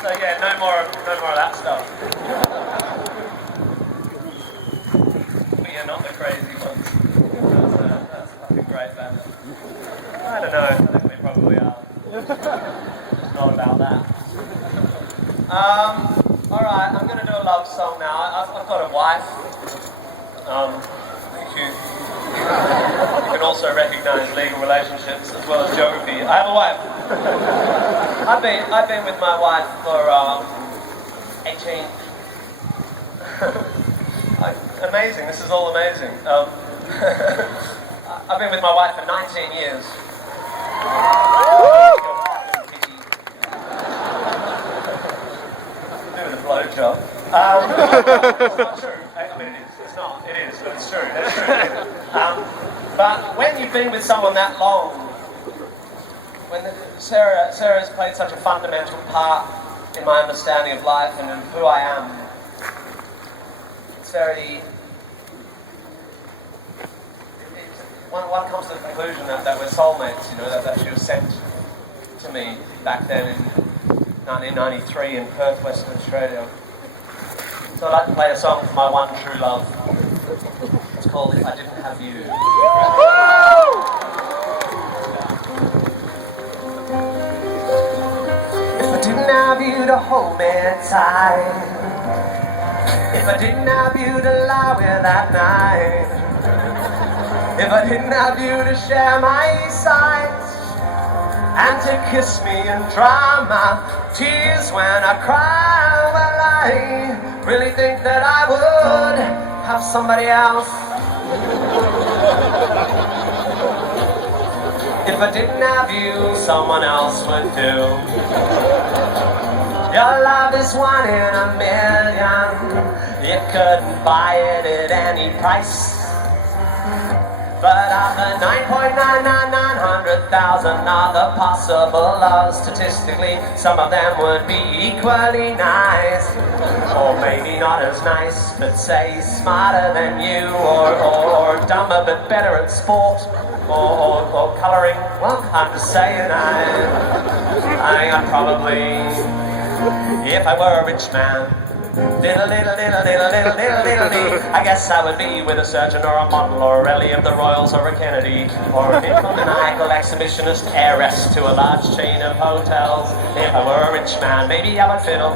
So yeah, no more of that stuff. But you're not the crazy ones. That's a fucking great band. I don't know, I think we probably are. Not about that. Alright, I'm going to do a love song now. I've got a wife. Thank you. You can also recognise legal relationships as well as geography. I have a wife. I've been with my wife for 18. Amazing. This is all amazing. I've been with my wife for 19 years. Doing a blowjob. It's not true. I mean, it is. It's not. It is, but it's true. It's true. But when you've been with someone that long, when Sarah's played such a fundamental part in my understanding of life and in who I am, Sarah, one comes to the conclusion that we're soulmates, you know, that she was sent to me back then in 1993 in Perth, Western Australia. So I'd like to play a song for my one true love. It's called If I Didn't Have You. If I didn't have you to hold me tight, if I didn't have you to lie with at night, if I didn't have you to share my sights and to kiss me and dry my tears when I cry, well, I really think that I would have somebody else. If I didn't have you, someone else would do. Your love is one in a million. You couldn't buy it at any price. But of the 9,999,000 other possible loves, statistically, some of them would be equally nice. Or maybe not as nice, but say smarter than you, or dumber but better at sport, or colouring. Well, I'm just saying, I think I'd probably, if I were a rich man, little, I guess I would be with a surgeon or a model or a rally of the Royals or a Kennedy or a maniacal exhibitionist heiress to a large chain of hotels. If I were a rich man, maybe I would fiddle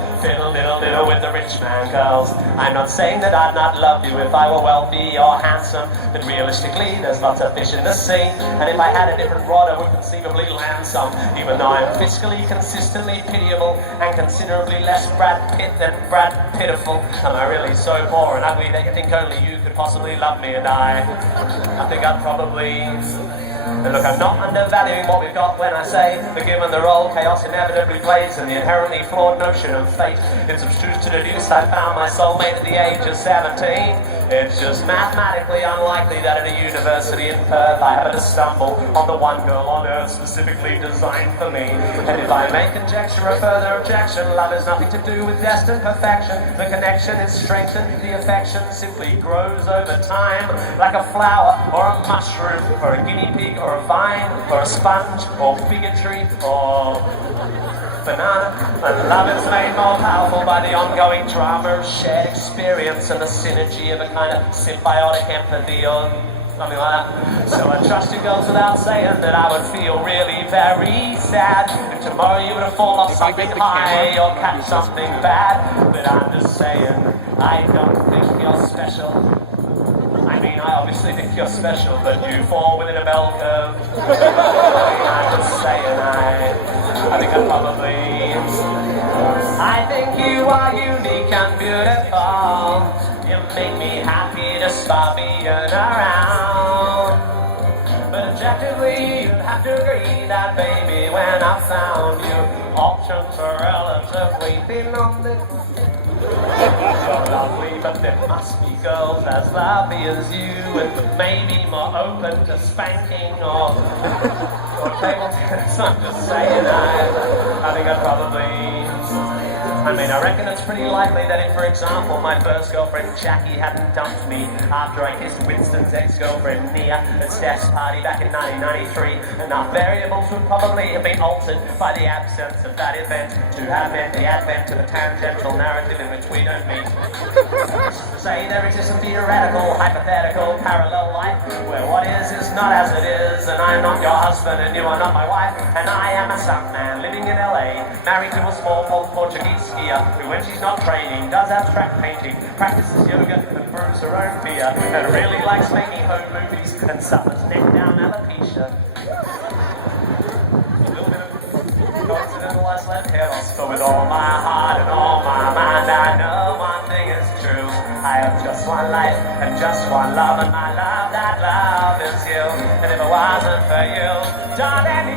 with the rich man girls. I'm not saying that I'd not love you if I were wealthy or handsome, but realistically there's lots of fish in the sea, and if I had a different rod I would conceivably land some, even though I'm fiscally consistently pitiable and considerably less Brad Pitt than Brad Pitiful. Am I really so poor and ugly that you think only you could possibly love me? And I think I'd probably... And look, I'm not undervaluing what we've got when I say that given the role chaos inevitably plays and the inherently flawed notion of fate, it's abstruse to deduce I found my soulmate at the age of 17. It's just mathematically unlikely that at a university in Perth I happen to stumble on the one girl on earth specifically designed for me. And if I may conjecture a further objection, love has nothing to do with destined perfection. The connection is strengthened, the affection simply grows over time, like a flower or a mushroom or a guinea pig or a vine or a sponge or bigotry or banana. And love is made more powerful by the ongoing drama of shared experience and the synergy of a kind of symbiotic empathy or something like that. So I trust it goes without saying that I would feel really very sad if tomorrow you were to fall off something high or catch something bad. But I'm just saying, I don't think you're special. I mean, I obviously think you're special, but you fall within a bell curve. I'm just saying, I think I think you are unique and beautiful. You make me happy just by being around. But objectively, you'd have to agree that, baby, when I found you, options are relatively limited. You're lovely, but there must be girls as lovely as you, and maybe more open to spanking or table tennis. I'm just saying, I think I'd probably I mean, I reckon it's pretty likely that if, for example, my first girlfriend Jackie hadn't dumped me after I kissed Winston's ex-girlfriend Nia at Steph's party back in 1993, enough variables would probably have been altered by the absence of that event to have meant the advent of a tangential narrative in which we don't meet. To say there exists a theoretical, hypothetical, parallel life where what is not as it is, and I'm not your husband and you are not my wife, and I am a stuntman living in LA, married to a small Portuguese skier who, when she's not training, does abstract painting, practices yoga and brews her own beer, and really likes making home movies and suffers neck down alopecia. Coincidental as left chaos, but with all my heart and all my mind, I know one thing is true. I have just one life and just one love, and my love, that love is you. And if it wasn't for you, darling,